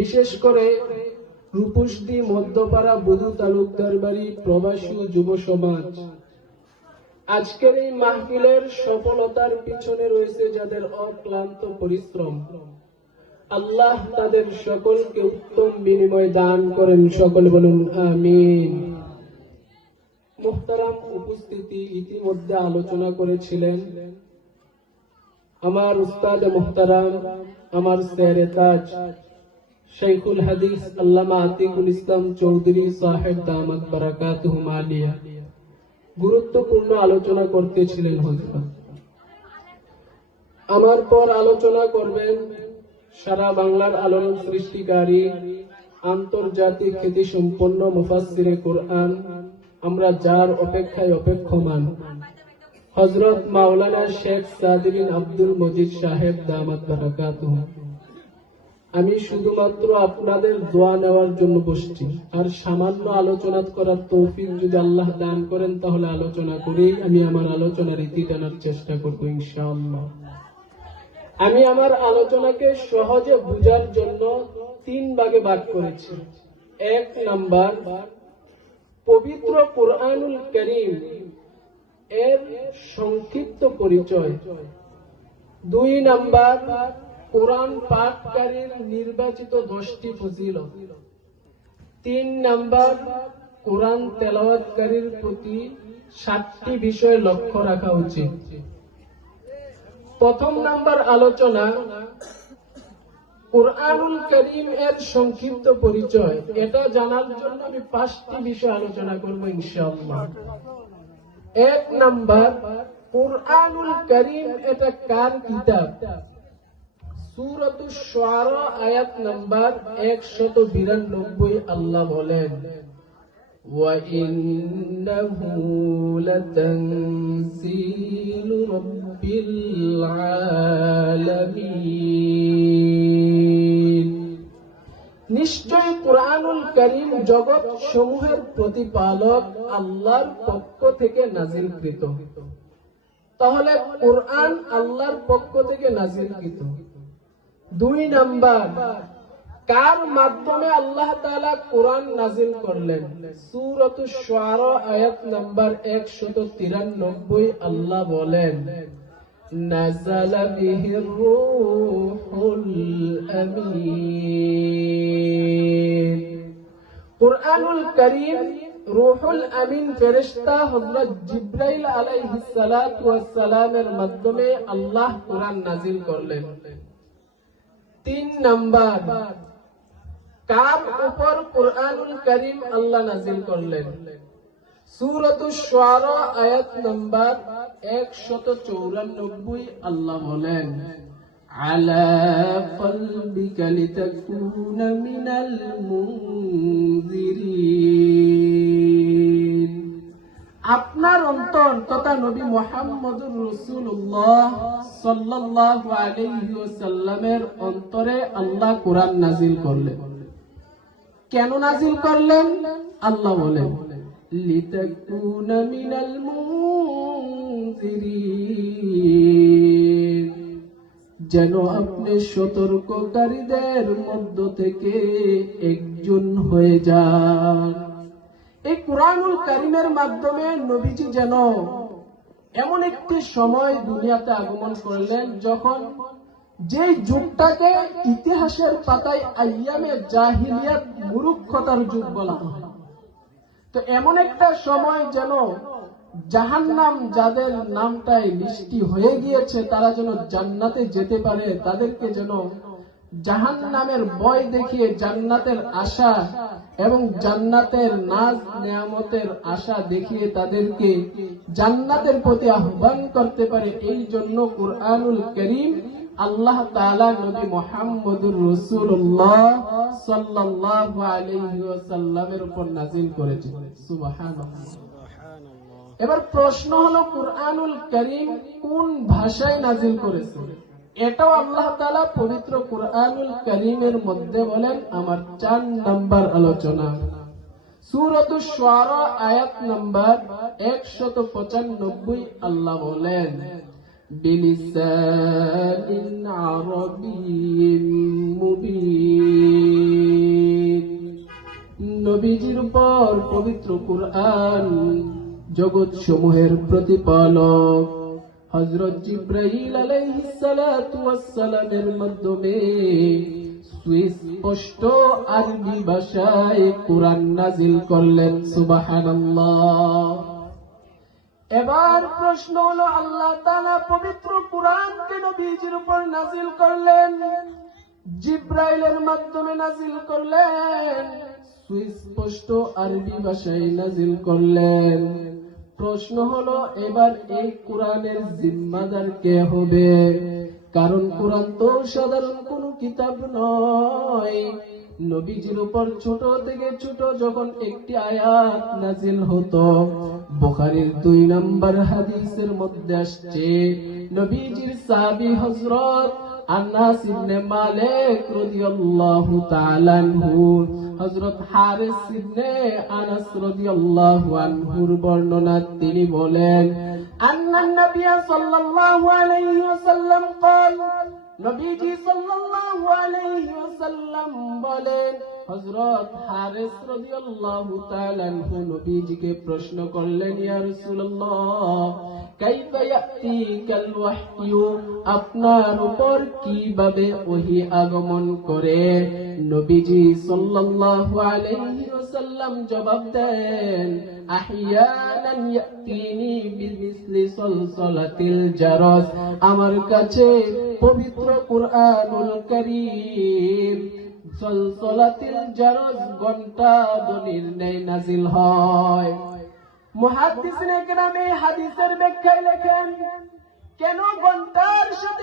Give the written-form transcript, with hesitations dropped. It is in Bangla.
বিশেষ করে রূপসী মধ্যপাড়া বধূ তালুকদার বাড়ি প্রবাসী যুব সমাজ, আজকের এই মাহফিলের সফলতার পিছনে রয়েছে যাদের অক্লান্ত পরিশ্রম। আল্লাহ তাদের সকলকে উত্তম বিনিময় দান করেন, সকলে বলুন আমিন। মুহতারাম উপস্থিতি, ইতিমধ্যে আলোচনা করেছিলেন আমার উস্তাদ মুহতারাম, আমার শেরে তাজ শাইখুল হাদিস আল্লামা আতিকুল ইসলাম চৌধুরী সাহেব দামাত বারাকাতুহুম আলিয়া গুরুত্বপূর্ণ আলোচনা করতেছিলেন। হযরত আমার পর আলোচনা করবেন সারা বাংলার আলোড়ন সৃষ্টিকারী, আন্তর্জাতিক খ্যাতি সম্পন্ন মুফাসসিরে কোরআন, আমরা যার অপেক্ষায় অপেক্ষমান, হযরত মাওলানা শেখ সাদি বিন আব্দুল মজিদ সাহেব দামাত বারাকাতুহু। আমি শুধুমাত্র আপনাদের দোয়া নেওয়ার জন্য বসছি, আর সামান্য আলোচনা করার তৌফিক যদি আল্লাহ দান করেন তাহলে আলোচনা করেই আমি আমার আলোচনার ইতি টানার চেষ্টা করব ইনশাআল্লাহ। আমি আমার আলোচনাকে সহজে বুঝার জন্য 3 ভাগে ভাগ করেছি। 1 নাম্বার, পবিত্র কুরআনুল কারীম এর সংক্ষিপ্ত পরিচয়। 2 নাম্বার, কুরআন পাঠকারীর নির্বাচিত 10টি ফজিলত। 3 নাম্বার, কুরআন তেলাওয়াতকারীর প্রতি 7টি বিষয় লক্ষ্য রাখা উচিত। প্রথম নাম্বার আলোচনা, কুরআনুল কারীম এর সংক্ষিপ্ত পরিচয়। এটা জানার জন্য আমি 5টি বিষয় আলোচনা করব ইনশাআল্লাহ। 1 নাম্বার, কুরআনুল কারীম এটা কার কিতাব? সূরাতুশ শুআরা আয়াত নাম্বার 192 আল্লাহ বলেন, ওয়া ইন্নাহু লাতানসিলু রাব্বিল আলামিন। নিশ্চয় কুরআনুল কারীম জগৎ সমূহের প্রতিপালক আল্লাহর পক্ষ থেকে নাযিলকৃত। তাহলে কুরআন আল্লাহর পক্ষ থেকে নাযিলকৃত। 2 নাম্বার, কার মাধ্যমে আল্লাহ তাআলা কোরআন নাযিল করলেন? সূরাতুশ শুআরা আয়াত নাম্বার 193 আল্লাহ বলেন, নাযালা বিহির রূহুল আমিন। কুরআনুল কারীম রূহুল আমিন ফেরেশতা হযরত জিবরাইল আলাইহিস সালাতু ওয়াস সালামের মাধ্যমে আল্লাহ কোরআন নাযিল করলেন। 3 নাম্বার, কার উপর কুরআনুল কারীম আল্লাহ নাযিল করলেন? সূরাতুশ শুআরা আয়াত নাম্বার 194 আল্লাহ বলেন, আলা কলবিকা লিতাকুনা মিনাল মুনজিরিন। আপনার অন্তর তথা নবী মুহাম্মদুর রাসূলুল্লাহ সাল্লাল্লাহু আলাইহি ওয়াসাল্লামের অন্তরে আল্লাহ কোরআন নাযিল করলেন। কেন নাযিল করলেন? আল্লাহ বলেন, লিতাকুনা মিনাল মুনজিরিন, যেন আপনি সতর্ককারীদের মধ্য থেকে একজন হয়ে যান। এই কুরআনুল কারীমের মাধ্যমে নবীজি যেন এমন একটি সময় দুনিয়াতে আগমন করলেন যখন যে যুগটাকে ইতিহাসের পাতায় আইয়ামে জাহিলিয়াত, মূর্খতার যুগ বলা হয়, তো এমন একটা সময় যেন জাহান্নাম যাদের নামটাই লিস্টি হয়ে গিয়েছে তারা যেন জান্নাতে যেতে পারে, তাদেরকে যেন জাহান্নামের ভয় দেখিয়ে জান্নাতের আশা এবং জান্নাতের নাজ নেয়ামতের আশা দেখিয়ে তাদেরকে জান্নাতের প্রতি আহ্বান করতে পারে। এই জন্য কুরআনুল কারীম আল্লাহ তাআলা নবী মুহাম্মদুর রাসূলুল্লাহ সাল্লাল্লাহু আলাইহি ওয়াসাল্লামের উপর নাযিল করেছেন। সুবহানাল্লাহ। এবার প্রশ্ন হলো, কুরআনুল কারীম কোন ভাষায় নাযিল করেছেন? এটাও আল্লাহ তাআলা পবিত্র কুরআনুল কারীমের মধ্যে বলেন। আমার 4 নাম্বার আলোচনা, সূরাতুশ শুআরা আয়াত নাম্বার 195 আল্লাহ বলেন, বিলিসানিন আরাবিয়্যিন মুবিন। নবীজির উপর পবিত্র কুরআন জগৎ সমূহের প্রতিপালক হযরত জিবরাইল আলাইহিস সালাতু ওয়াস সালামের মাধ্যমে সুস্পষ্ট আরবি ভাষায় কুরআন নাজিল করলেন। সুবহানাল্লাহ। এবার প্রশ্ন হলো, আল্লাহ তাআলা পবিত্র কুরআনকে নবীজির উপর নাজিল করলেন, জিবরাইলের মাধ্যমে নাজিল করলেন, সুস্পষ্ট আরবি ভাষায় নাজিল করলেন। প্রশ্ন হলো, এবার এই কুরআনের জিম্মাদার কে হবে? কারণ কুরআন তো সাধারণ কোনো কিতাব নয়। নবীজির উপর ছোট থেকে ছোট যখন একটি আয়াত নাজিল হতো, বুখারীর 2 নম্বর হাদিসের মধ্যে আসছে, নবীজির সাহাবী হযরত আনাস ইবনে মালিক রাদিয়াল্লাহু তাআলা আনহু, হযরত হারিস ইবনে আনাস রাদিয়াল্লাহু আনহুর বর্ণনা, তিনি বলেন, আন্নান নবী সাল্লাল্লাহু আলাইহি ওয়াসাল্লাম قال, নবীজি সাল্লাল্লাহু আলাইহি ওয়াসাল্লাম বলেন, হযরত হারিস রাদিয়াল্লাহু তাআলা আনহু নবীজিকে প্রশ্ন করলেন, ইয়া রাসূলুল্লাহ, কাইফা ইয়াতিকাল ওয়াহয়ু, আপনার উপর কিভাবে ওহী আগমন করে? নবীজি সাল্লাল্লাহু আলাইহি ওয়াসাল্লাম জবাব দেন, আহইয়ানান ইয়াতিনি বিমিসলি সালসালাতিল জারাস, আমার কাছে পবিত্র কুরআনুল কারীম সালসালাতিল জারাস ঘন্টা ধ্বনির ন্যায় নাজিল হয়। মুহাদ্দিসিনে কেরাম এই হাদিসের ব্যাখ্যায় লেখেন, কেন ঘন্টার সাথে